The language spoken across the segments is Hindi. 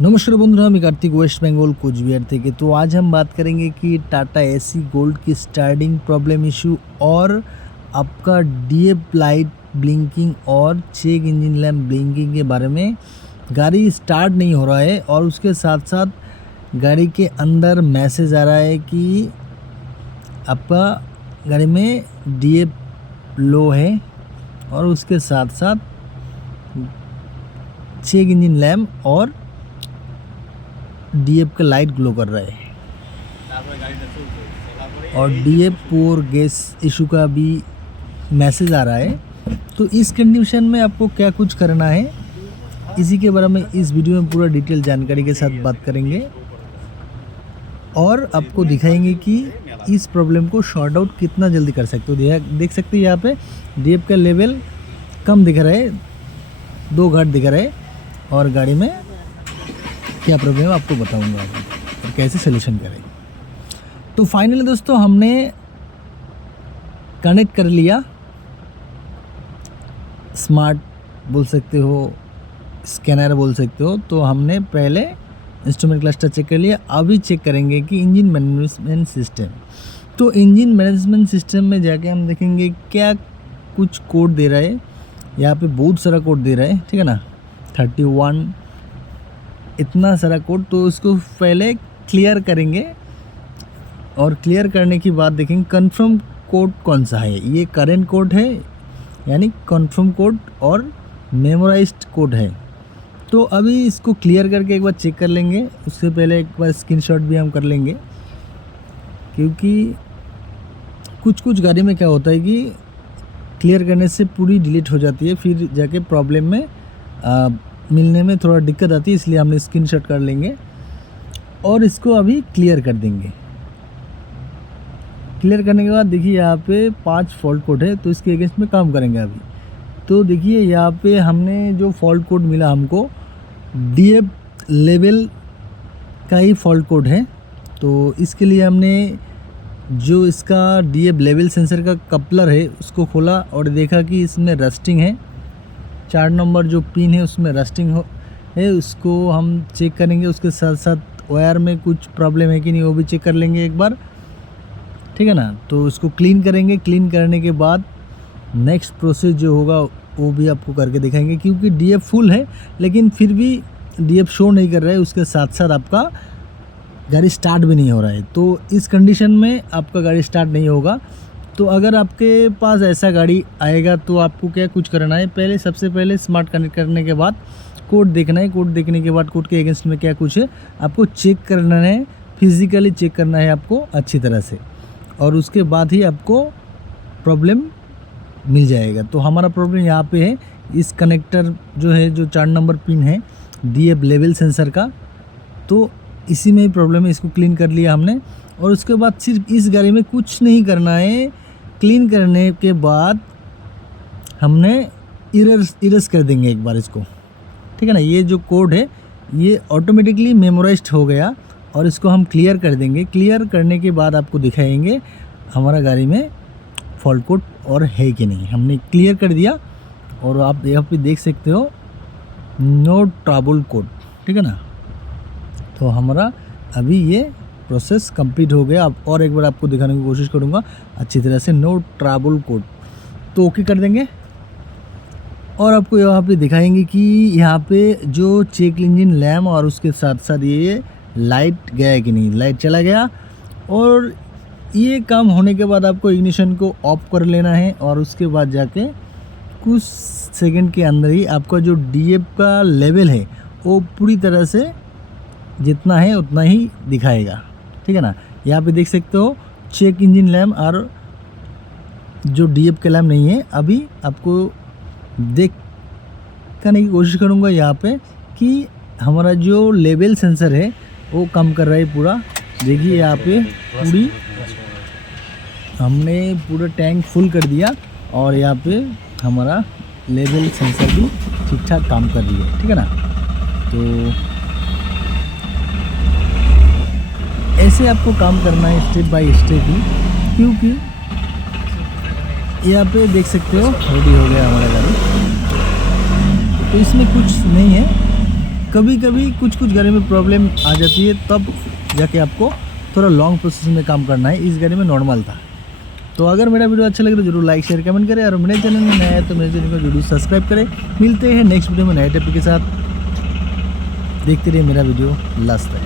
नमस्कार बंधुरा, मैं कार्तिक वेस्ट बंगाल कोचबिहार থেকে। तो आज हम बात करेंगे कि टाटा एसी गोल्ड की स्टार्टिंग प्रॉब्लम इशू और आपका डीएफ लाइट ब्लिंकिंग और चेक इंजन लैम्प ब्लिंकिंग के बारे में। गाड़ी स्टार्ट नहीं हो रहा है और उसके साथ साथ गाड़ी के अंदर मैसेज आ रहा है कि आपका गाड़ी में डीएफ लो है और उसके साथ साथ चेक इंजन लैम्प और डीएफ का लाइट ग्लो कर रहा है और डीएफ पोर गैस इशू का भी मैसेज आ रहा है। तो इस कंडीशन में आपको क्या कुछ करना है, इसी के बारे में इस वीडियो में पूरा डिटेल जानकारी के साथ बात करेंगे और आपको दिखाएंगे कि इस प्रॉब्लम को शॉर्ट आउट कितना जल्दी कर सकते हो। देख सकते हैं यहाँ पे डीएफ का लेवल कम दिख रहा है, 2 घाट दिख रहा है और गाड़ी में क्या प्रॉब्लम है आपको बताऊंगा और कैसे सलूशन करें। तो फाइनली दोस्तों हमने कनेक्ट कर लिया, स्मार्ट बोल सकते हो, स्कैनर बोल सकते हो। तो हमने पहले इंस्ट्रूमेंट क्लस्टर चेक कर लिया, अभी चेक करेंगे कि इंजन मैनेजमेंट सिस्टम। तो इंजन मैनेजमेंट सिस्टम में जाके हम देखेंगे क्या कुछ कोड दे रहा है। यहाँ पे बहुत सारा कोड दे रहा है, ठीक है ना, 31 इतना सारा कोड। तो उसको पहले क्लियर करेंगे और क्लियर करने के बाद देखेंगे कंफर्म कोड कौन सा है। ये करेंट कोड है यानी कंफर्म कोड और मेमोराइज्ड कोड है। तो अभी इसको क्लियर करके एक बार चेक कर लेंगे। उससे पहले एक बार स्क्रीनशॉट भी हम कर लेंगे, क्योंकि कुछ गाड़ी में क्या होता है कि क्लियर करने से पूरी डिलीट हो जाती है, फिर जाके प्रॉब्लम में मिलने में थोड़ा दिक्कत आती है, इसलिए हमने स्क्रीनशॉट कर लेंगे और इसको अभी क्लियर कर देंगे। क्लियर करने के बाद देखिए यहाँ पे 5 फॉल्ट कोड है, तो इसके अगेंस्ट में काम करेंगे अभी। तो देखिए यहाँ पे हमने जो फॉल्ट कोड मिला हमको डीएफ लेवल का ही फॉल्ट कोड है। तो इसके लिए हमने जो इसका डीएफ लेवल सेंसर का कपलर है उसको खोला और देखा कि इसमें रस्टिंग है। 4 नंबर जो पिन है उसमें रस्टिंग है, उसको हम चेक करेंगे। उसके साथ साथ वायर में कुछ प्रॉब्लम है कि नहीं वो भी चेक कर लेंगे एक बार, ठीक है ना। तो उसको क्लीन करेंगे। क्लीन करने के बाद नेक्स्ट प्रोसेस जो होगा वो भी आपको करके दिखाएंगे, क्योंकि डीएफ फुल है लेकिन फिर भी डीएफ शो नहीं कर रहा है। उसके साथ साथ आपका गाड़ी स्टार्ट भी नहीं हो रहा है। तो इस कंडीशन में आपका गाड़ी स्टार्ट नहीं होगा। तो अगर आपके पास ऐसा गाड़ी आएगा तो आपको क्या कुछ करना है, पहले सबसे पहले स्मार्ट कनेक्ट करने के बाद कोड देखना है। कोड देखने के बाद कोड के अगेंस्ट में क्या कुछ है आपको चेक करना है, फिजिकली चेक करना है आपको अच्छी तरह से, और उसके बाद ही आपको प्रॉब्लम मिल जाएगा। तो हमारा प्रॉब्लम यहाँ पे है, इस कनेक्टर जो है, जो 4 नंबर पिन है डीएफ लेवल सेंसर का, तो इसी में ही प्रॉब्लम है। इसको क्लीन कर लिया हमने और उसके बाद सिर्फ इस गाड़ी में कुछ नहीं करना है। क्लीन करने के बाद हमने इरेज कर देंगे एक बार इसको, ठीक है ना। ये जो कोड है ये ऑटोमेटिकली मेमोराइज्ड हो गया और इसको हम क्लियर कर देंगे। क्लियर करने के बाद आपको दिखाएंगे हमारा गाड़ी में फॉल्ट कोड और है कि नहीं। हमने क्लियर कर दिया और आप यहाँ पे देख सकते हो नो ट्रबल कोड, ठीक है ना। तो हमारा अभी ये प्रोसेस कंप्लीट हो गया। अब और एक बार आपको दिखाने की कोशिश करूँगा अच्छी तरह से, नो ट्रबल कोड। तो ओके कर देंगे और आपको यहाँ पे दिखाएंगे कि यहाँ पे जो चेक इंजन लैम्प और उसके साथ साथ ये लाइट गया है कि नहीं। लाइट चला गया और ये काम होने के बाद आपको इग्निशन को ऑफ कर लेना है और उसके बाद जाके कुछ सेकंड के अंदर ही आपका जो डीएफ का लेवल है वो पूरी तरह से जितना है उतना ही दिखाएगा, ठीक है ना। यहाँ पे देख सकते हो चेक इंजन लैम्प और जो डीएफ का लैम्प नहीं है। अभी आपको देख करने की कोशिश करूँगा यहाँ पे कि हमारा जो लेवल सेंसर है वो कम कर रहा है पूरा। देखिए यहाँ पे पूरी हमने पूरा टैंक फुल कर दिया और यहाँ पे हमारा लेवल सेंसर भी ठीक ठाक काम कर रही है, ठीक है ना। तो ऐसे आपको काम करना है स्टेप बाय स्टेप ही, क्योंकि यहाँ पे देख सकते हो रेडी हो गया हमारा गाड़ी। तो इसमें कुछ नहीं है, कभी कभी कुछ कुछ गाड़ी में प्रॉब्लम आ जाती है, तब जाके आपको थोड़ा लॉन्ग प्रोसेस में काम करना है। इस गाड़ी में नॉर्मल था। तो अगर मेरा वीडियो अच्छा लगे तो जरूर लाइक शेयर कमेंट करें, और मेरे चैनल में नया है तो मेरे चैनल को जरूर सब्सक्राइब करें। मिलते हैं नेक्स्ट वीडियो में नए टॉपिक के साथ। देखते रहिए मेरा वीडियो लास्ट तक।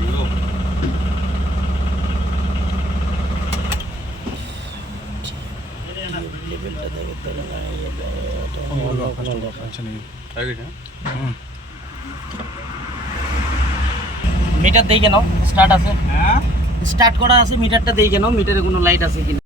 মিটার দেই কেন স্টার্ট আছে, স্টার্ট করা আছে, মিটারটা দেই কেন, মিটারে কোনো লাইট আছে কিনা।